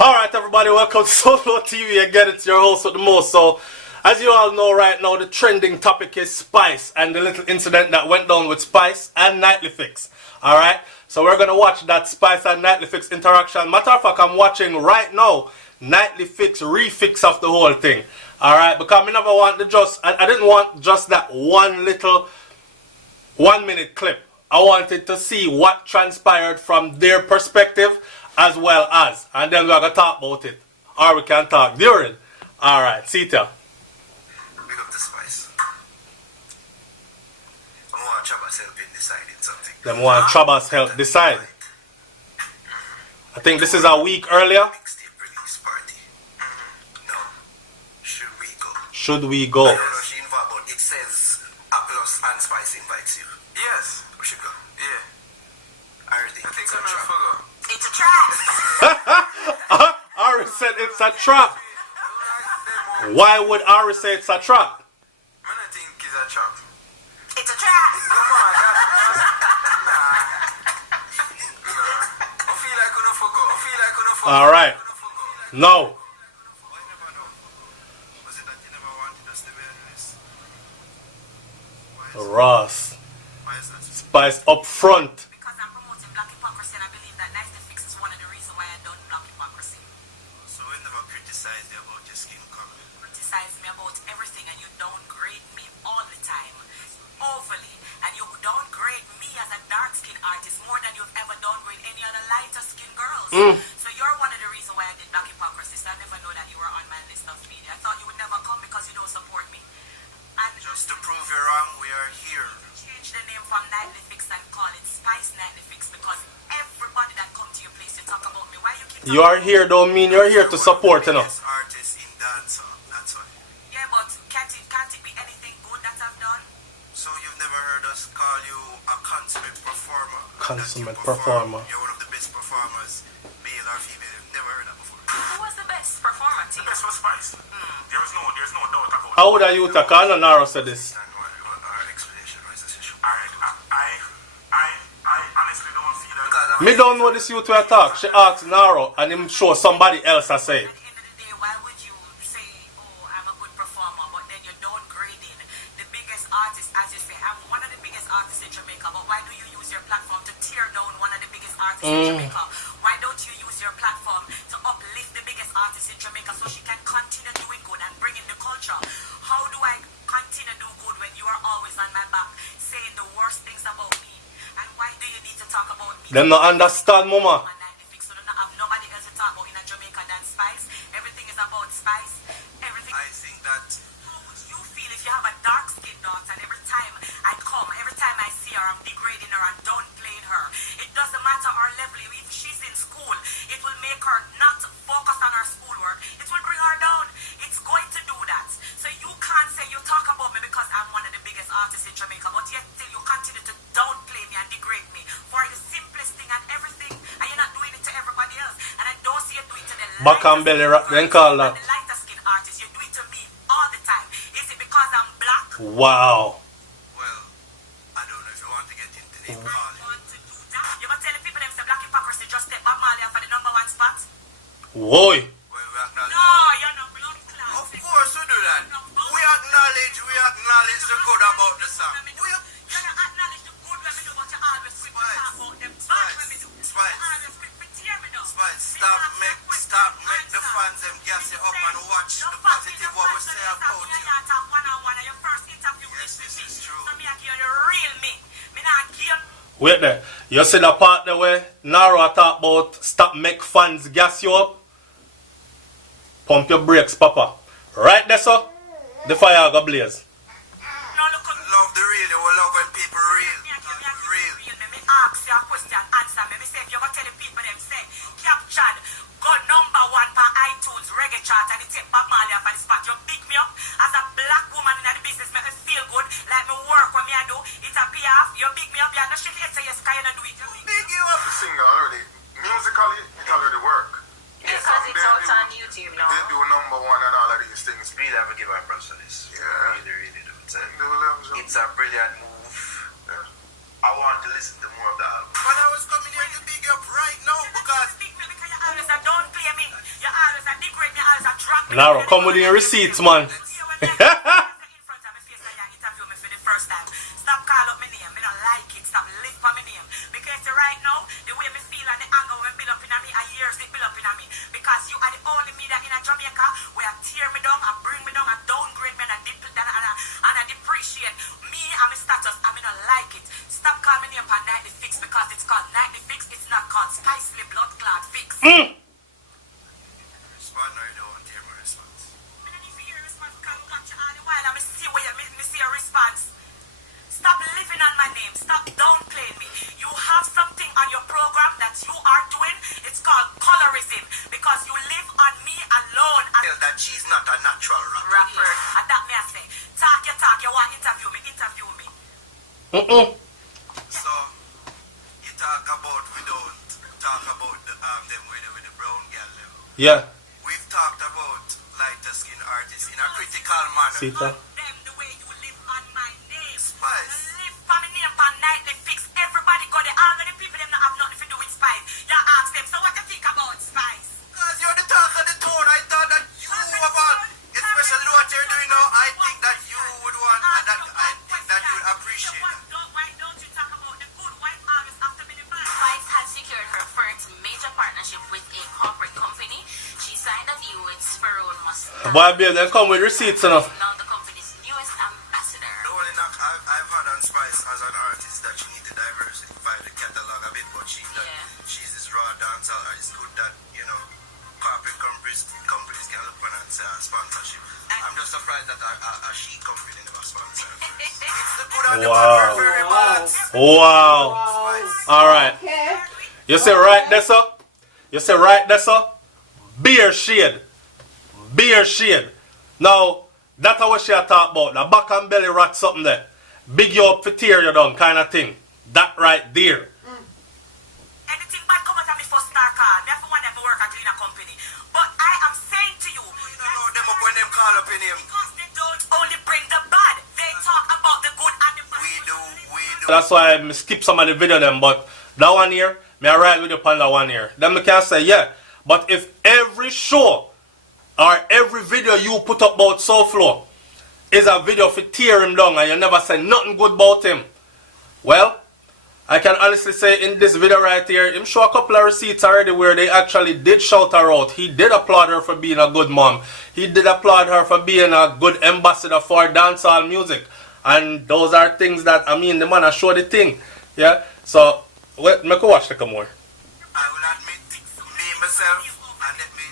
Alright everybody, welcome to Solo TV again. It's your host with the most. So, as you all know right now, the trending topic is Spice and the little incident that went down with Spice and Nightly Fix. Alright, so we're going to watch that Spice and Nightly Fix interaction. Matter of fact, I'm watching right now Nightly Fix refix of the whole thing. Alright, because I never want to I didn't want just that one little 1 minute clip. I wanted to see what transpired from their perspective as well as. And then we're going to talk about it. Or we can talk during. Alright, see ya. Big up the Spice. I want Travis help in deciding something. Them want Travis help decide. I think this is a week earlier. Mixtape release party. No. Should we go? Should we go? I don't know if she involved, but it says Appelos and Spice invites you. Yes. We should go. Yeah. I already think I'm gonna go. It's a trap. Ari said it's a trap. Why would Ari say it's a trap? I don't think it's a trap. It's a trap. Come on, I feel like I'm gonna forgo. Alright. No. Was it that you never wanted us to be on this? Ross. Why is that? Spice up front. Because I'm promoting black hypocrisy and I believe that Nightly Fix is one of the reasons why I done black hypocrisy. So we never criticized you about your skin color. Criticize me about everything and you downgrade me all the time. Overly. And you downgrade me as a dark skin artist more than you've ever downgrade any other lighter skin girls. So you're one of the reasons why I did black hypocrisy. So I never know that you were on my list of media. I thought you would never come because you don't support me. And Just to prove you're wrong, we are here. change the name from Nightly Fix and call it Spice Nightly Fix because everybody that come to your place to talk about me, why you keep You are here don't mean you're here to support, you know. Biggest artist in dancehall, that's why. Yeah, but can't it be anything good that I've done? So you've never heard us call you a consummate performer? Consummate That you perform. performer. You're one of the best performers, male or female. You've never heard that before. Who was the best performer team? Best was Spice. There's no doubt about it. How would I use a call? No, Naro said this. And what our explanation was this issue. Alright, I honestly don't feel that. Because Me don't know this youth will talk. She asked Naro and him show somebody else I say. At the end of the day, why would you say, oh, I'm a good performer, but then you're downgrading the biggest artist, as you say, I'm one of the biggest artists in Jamaica, but why do you use your platform to tear down one of the biggest artists in Jamaica? Why don't you use your platform to uplift the biggest artist in Jamaica so she can continue doing good and bring in the culture? How do I continue to do good when you are always on my back saying the worst things about me? And why do you need to talk about me? Them not understand, mama. On Nightly Fix, so they don't have nobody else to talk about in a Jamaica than Spice. Everything is about Spice. Everything. I think that How would you feel if you have a dark skinned daughter and every time I come, every time I see her, I'm degrading her and downplaying her? It doesn't matter our level. If she's in school, it will make her not focus on her schoolwork. It will bring her down. It's going to do that. So you can't say you talk about me because I'm one of the biggest artists in Jamaica, but yet still you continue to downplay me and degrade me for the simplest thing and everything, and you're not doing it to everybody else. And I don't see you do it to the Back and belly rap, then call that. the lighter skin artists. You do it to me all the time. Is it because I'm black? Wow. well, I don't know if you want to get into name I calling. want to do that. You gonna tell the people them say black hypocrisy just step Bob Marley for the number one spot? Whoa. Well, we acknowledge. No, you're not blood class. Of course we do that. We acknowledge the good about the song. You don't acknowledge the good when we do, but you always quick to talk about them bad when we do. Spice. You always quick to tear me down. Spice, stop make the fans them gas you up and watch the positive what we say about you. Talk one-on-one and your first interview Yes, with this me. is true. So me I give you the real me. Me not give. Wait there. You see the part there where Naro talk about stop make fans gas you up? Pump your brakes, Papa. Right there, sir. The fire go blaze. No, look at me. Love the real, you will love when people real. Me Real. me ask you a question, answer me. Me say if you go tell the people them say captured go number one for iTunes reggae chart and it take Bob Marley off the spot. You pick me up as a black woman in the business, make me feel good, like me work when me I do. It's a pay off. You pick me up, you're not shit say yes, can you not do it? Big you up. Single already. Musically, it already work. Because it's out on YouTube now. They do number one and all of these things. Really have to give our props for this. Yeah. Really do. It's It's a brilliant move. I want to listen to more of that. When I was coming here to big up right now because Pick me because you always don't play me. Naro, come with your receipts, man. Interview me for the first time. Stop call up my name. Me don't like it. Stop lift for my name. Because right now, the way me feel and the anger when build up in me, and years it build up in me. Because you are the only media in Jamaica where tear me down and bring me down and downgrade me and depreciate me and my status. I mean, I like it. Stop calling me up on Nightly Fix because it's called Nightly Fix. It's not called Spicely Blood Clot Fix. Respond or you don't want to hear my response? I don't need to hear a response because I watch you all the while and I see where you see a response. Stop living on my name. Stop downplaying me. You have something on your program that you are doing. It's called colorism because you live on me alone. Tell that she's not a natural rapper. And that may I say. Talk. You want to interview me. So, you talk about, we don't talk about them with the brown girl level. Yeah. We've talked about lighter skin artists in a critical manner. See, sir? Them the way you live on my name. Spice. Live for my name for Nightly Fix. Everybody got it. All of the people them not have nothing to do with Spice. You ask them, so what you think about Spice? Because you're the talk of the tone. I thought that you of all, especially what you're doing now, I think that you would want, and that I think that you would appreciate that. Why don't you talk about the good white artists after me the bad? Spice has secured her first major partnership with a corporate company. She signed a deal with Sperone Mustang. Boy, babe, they come with receipts, you know. Now the company's newest ambassador. The only knock I've had on Spice as an artist that she need to diversify the catalog a bit, but she's this raw dancer. It's good that, corporate companies can look on and say sponsorship. I'm just surprised that a she company never sponsor. It's the good and the bad, very bad. Wow. All right. Okay. You say right there, sir? Beer shade. Now, that's what she talk about. The back and belly rat something there. Big you up for tear you down kind of thing. That right there. Anything bad come out of me for star call. Me have to want them to work at cleaner company. But I am saying to you, You don't load them up when them call up in him. because they don't only bring the bad, they talk about the good and the bad. We do. That's why I skip some of the video them, but that one here, me I ride with you on that one here. Then me can say, yeah. But if every show or every video you put up about Soulflow is a video for tear him down and you never say nothing good about him, well, I can honestly say in this video right here, him show a couple of receipts already where they actually did shout her out. He did applaud her for being a good mom. He did applaud her for being a good ambassador for dancehall music. And those are things that, I mean, the man has showed the thing. Yeah? So, make a watch the more. I will admit, me myself, and let me,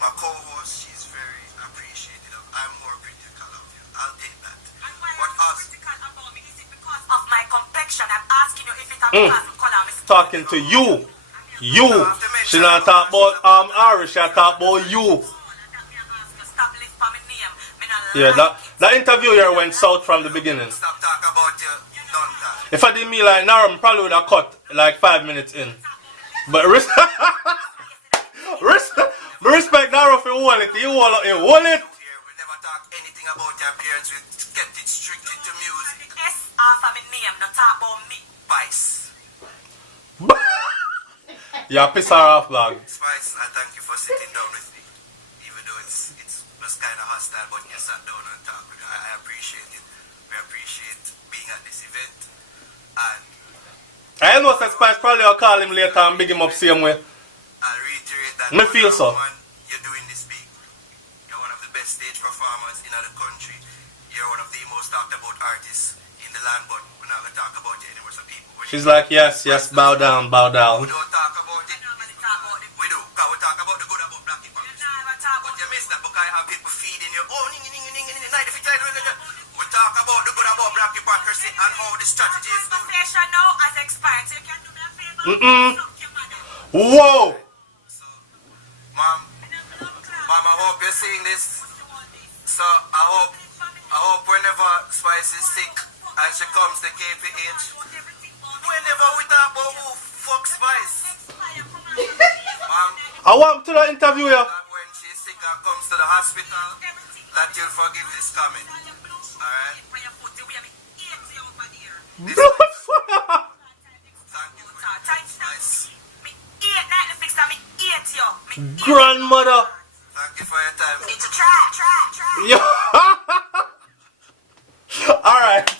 my co-host, she's very appreciative. I'm more critical of you. I'll take that. And why But are us, you critical about me? Is it because of my complexion? I'm asking you if it's because of color. Talking to you. You. She not talk about Irish, she talk about you. Stop listening for my name. Me not Yeah, like that interview here went south from the beginning. stop talking about you. Don't talk. If I did me like Narum, probably would have cut like 5 minutes in. But respect Narum for hold it. He hold it. Here, we never talk anything about your appearance. We kept it strictly to music. the S off of my name. Not talk about me. Spice. Yeah, piss her off, dog. Spice, I thank you for sitting down with me. Even though it's was kind of hostile, but you sat down and talked. I appreciate it. We appreciate being at this event. And I know that Spice probably will call him later and big him up same way. I'll reiterate that. Me feel so. One, you're doing this big. You're one of the best stage performers in the country. You're one of the most talked about artists in the land, but we're not going to talk about you anymore. So people, She's like, yes, bow down, bow we down. don't talk about it. Nobody talk about it. We do. Because we talk about the good about Black people. You never talk But about you miss that because I have people feeding you. Oh, we talk about the good about Black hypocrisy and how the strategy is good. conversation now has expired. So you can do me a favor. Suck your mother. Whoa! So, Mom, I hope you're seeing this. So I hope whenever Spice is sick and she comes to KPH, whenever we talk about who fuck Spice, Mom, I want to the interview you. that when she's sick and comes to the hospital, that you'll forgive this comment. Alright? Thank you for Grandmother. Grandmother. Yo. Alright.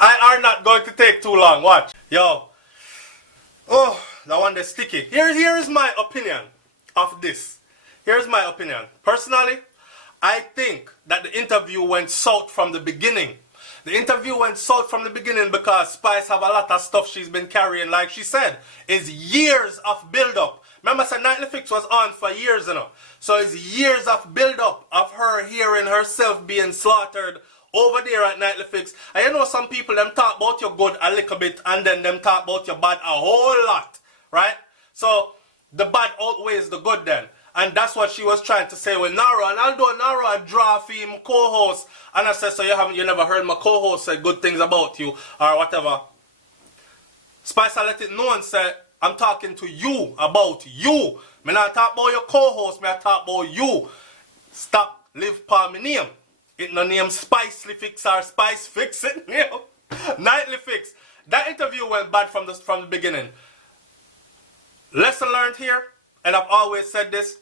I are not going to take too long. Watch. Yo. Oh, that one is sticky. Here is my opinion of this. Here's my opinion. Personally, I think that the interview went south from the beginning. The interview went south from the beginning because Spice have a lot of stuff she's been carrying, like she said. It's years of build-up. Remember, so Nightly Fix was on for years, you know. So it's years of build-up of her hearing herself being slaughtered over there at Nightly Fix. And you know some people, them talk about your good a little bit and then them talk about your bad a whole lot, right? So the bad outweighs the good then. And that's what she was trying to say with Naro. And although Naro a draw for him co-host, and I said, so you never heard my co-host say good things about you or whatever. Spice let it know and say, I'm talking to you about you. Me not talk about your co-host, me I talk about you. Stop live par my name. It no name Spicely Fix or Spice Fix it name. Nightly Fix. That interview went bad from the beginning. Lesson learned here, and I've always said this.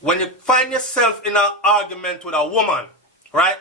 When you find yourself in an argument with a woman, right,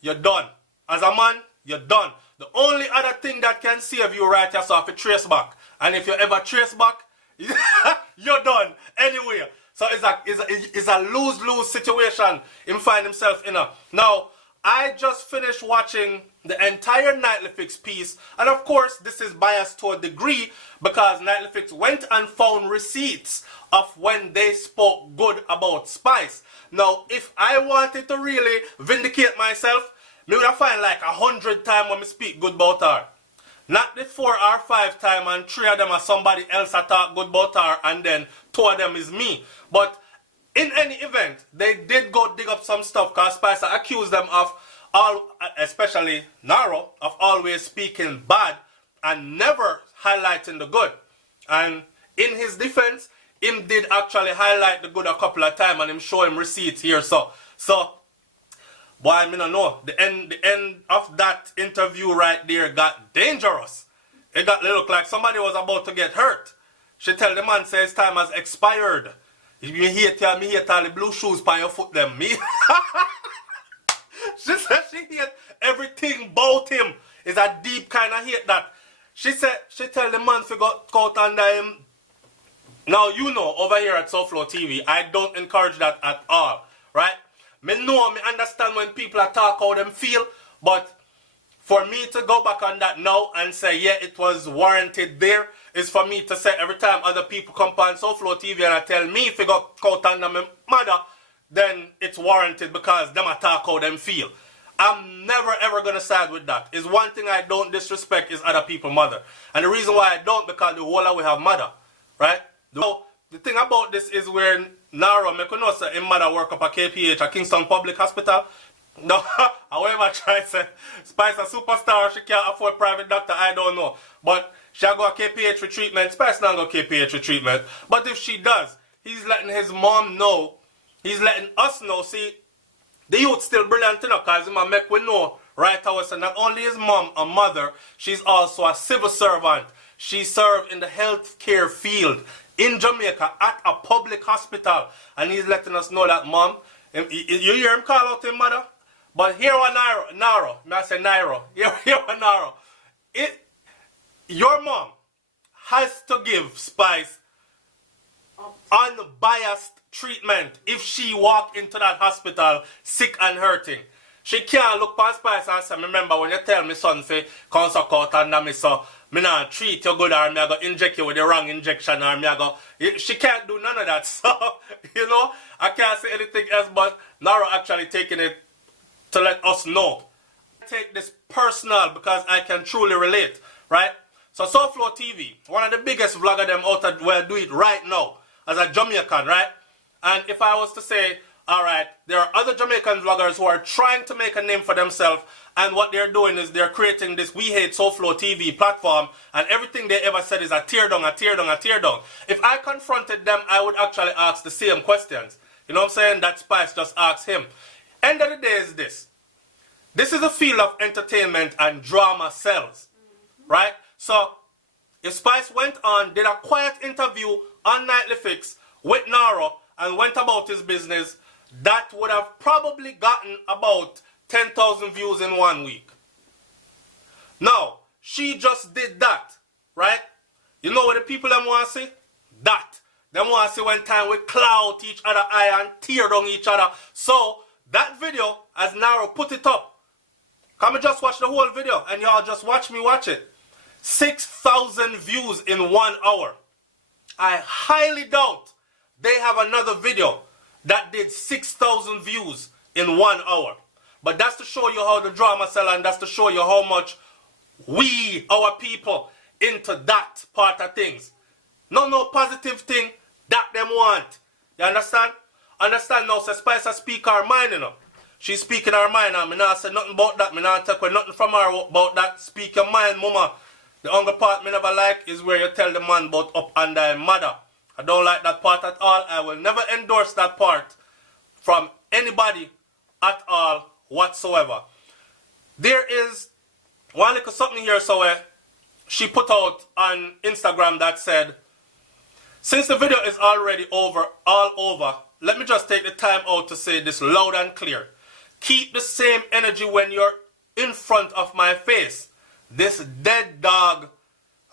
you're done. As a man, you're done. The only other thing that can save you right yourself is trace back. And if you ever trace back, you're done anyway. So it's a lose-lose situation him find himself in a. Now, I just finished watching the entire Nightly Fix piece, and of course this is biased to a degree because Nightly Fix went and found receipts of when they spoke good about Spice. Now, if I wanted to really vindicate myself, me would have find like 100 times when me speak good about her. Not the 4 or 5 times and 3 of them are somebody else that talk good about her and then 2 of them is me. But in any event, they did go dig up some stuff because Spice accused them of especially Naro, of always speaking bad and never highlighting the good. And in his defense, him did actually highlight the good a couple of times and him show him receipts here. So boy, I mean, I know the end of that interview right there got dangerous. It got look like somebody was about to get hurt. She tell the man says time has expired. Me hate all the blue shoes by your foot them. Me. She said she hate everything about him. It's a deep kind of hate that. She tell the man to go out under him. Now you know over here at SoFlo TV, I don't encourage that at all. Right? Me understand when people are talk how them feel, but for me to go back on that now and say, yeah, it was warranted there, is for me to say every time other people come on SoFlo TV and I tell me if you go out under my mother, then it's warranted because them attack how them feel. I'm never ever going to side with that. It's one thing I don't disrespect is other people's mother. And the reason why I don't, because the whole we have mother. Right? So, the thing about this is where Naro, I could know say his mother work up at KPH at Kingston Public Hospital. No, however I try to say, Spice a superstar, she can't afford private doctor, I don't know. But she'll go to KPH for treatment. Spice not go to KPH for treatment. But if she does, he's letting his mom know. He's letting us know. See, the youth still brilliant enough because he might make we know right away. So not only his mom a mother, she's also a civil servant. She served in the healthcare field in Jamaica at a public hospital. And he's letting us know that, mom, you hear him call out his mother? But here on Naro, I say Nairo, here on Naro, your mom has to give Spice unbiased treatment if she walk into that hospital sick and hurting. She can't look past Spice and say, remember when you tell me son say, come suck out under me so me not treat you good or me I go inject you with the wrong injection or me I go... She can't do none of that. So, you know, I can't say anything else but Naro actually taking it to let us know. I take this personal because I can truly relate, right? So SoFlo TV, one of the biggest vlogger them out there will do it right now as a Jamaican, right? And if I was to say, alright, there are other Jamaican vloggers who are trying to make a name for themselves and what they're doing is they're creating this We Hate SoFlo TV platform and everything they ever said is a tear down, a tear down, a tear down. If I confronted them, I would actually ask the same questions. You know what I'm saying? That Spice just asked him. End of the day is this. This is a field of entertainment and drama sells. Right? So, if Spice went on, did a quiet interview on Nightly Fix with Naro and went about his business, that would have probably gotten about 10,000 views in 1 week. Now, she just did that, right? You know what the people them want to see? That. They want to see when time we clout each other eye and tear down each other. So, that video, as Naro put it up, come and just watch the whole video and y'all just watch me watch it. 6,000 views in 1 hour. I highly doubt they have another video that did 6,000 views in 1 hour. But that's to show you how the drama sell, and that's to show you how much we, our people, into that part of things. No positive thing that them want. You understand? Understand now, so Spice speak her mind, you know. She's speaking her mind, and me not say nothing about that. Me not take away nothing from her about that. Speak your mind, mama. The only part me never like is where you tell the man about up and thy mother. I don't like that part at all. I will never endorse that part from anybody at all whatsoever. There is one little something here so she put out on Instagram that said, since the video is already all over, let me just take the time out to say this loud and clear. Keep the same energy when you're in front of my face. This dead dog,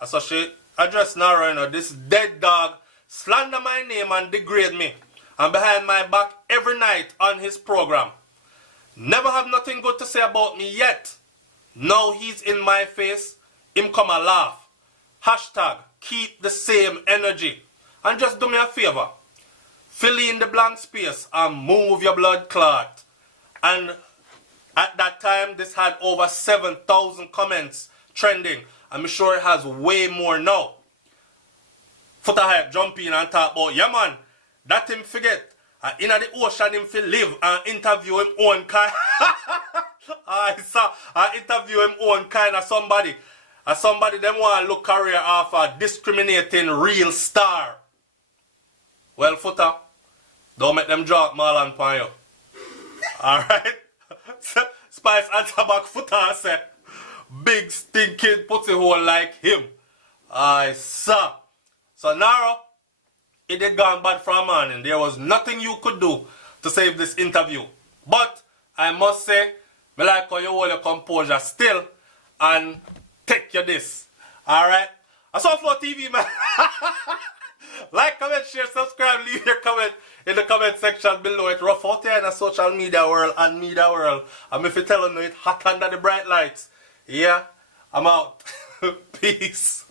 so she addressed Naro, you know, this dead dog slander my name and degrade me, and behind my back every night on his program. Never have nothing good to say about me yet. Now he's in my face, him come a laugh. Hashtag keep the same energy. And just do me a favor. Fill in the blank space and move your blood clot. And at that time, this had over 7,000 comments trending. I'm sure it has way more now. Foota Hype jump in and talk about, yeah man, that him forget. In the ocean him fi live and interview him own kind. I saw interview him own kind of somebody. And somebody them want to look career off a discriminating real star. Well, Foota, don't make them drop Marlon upon you. Alright? Spice answer back Foota and say, big stinking pussy hole like him. I saw. So Naro, it had gone bad for a man, and there was nothing you could do to save this interview. But I must say, me like how you hold your composure still and take your this. Alright? I saw Flow TV, man. Like, comment, share, subscribe, leave your comment in the comment section below. It's rough out here in the social media world and media world. And if you tell them it's hot under the bright lights, yeah, I'm out. Peace.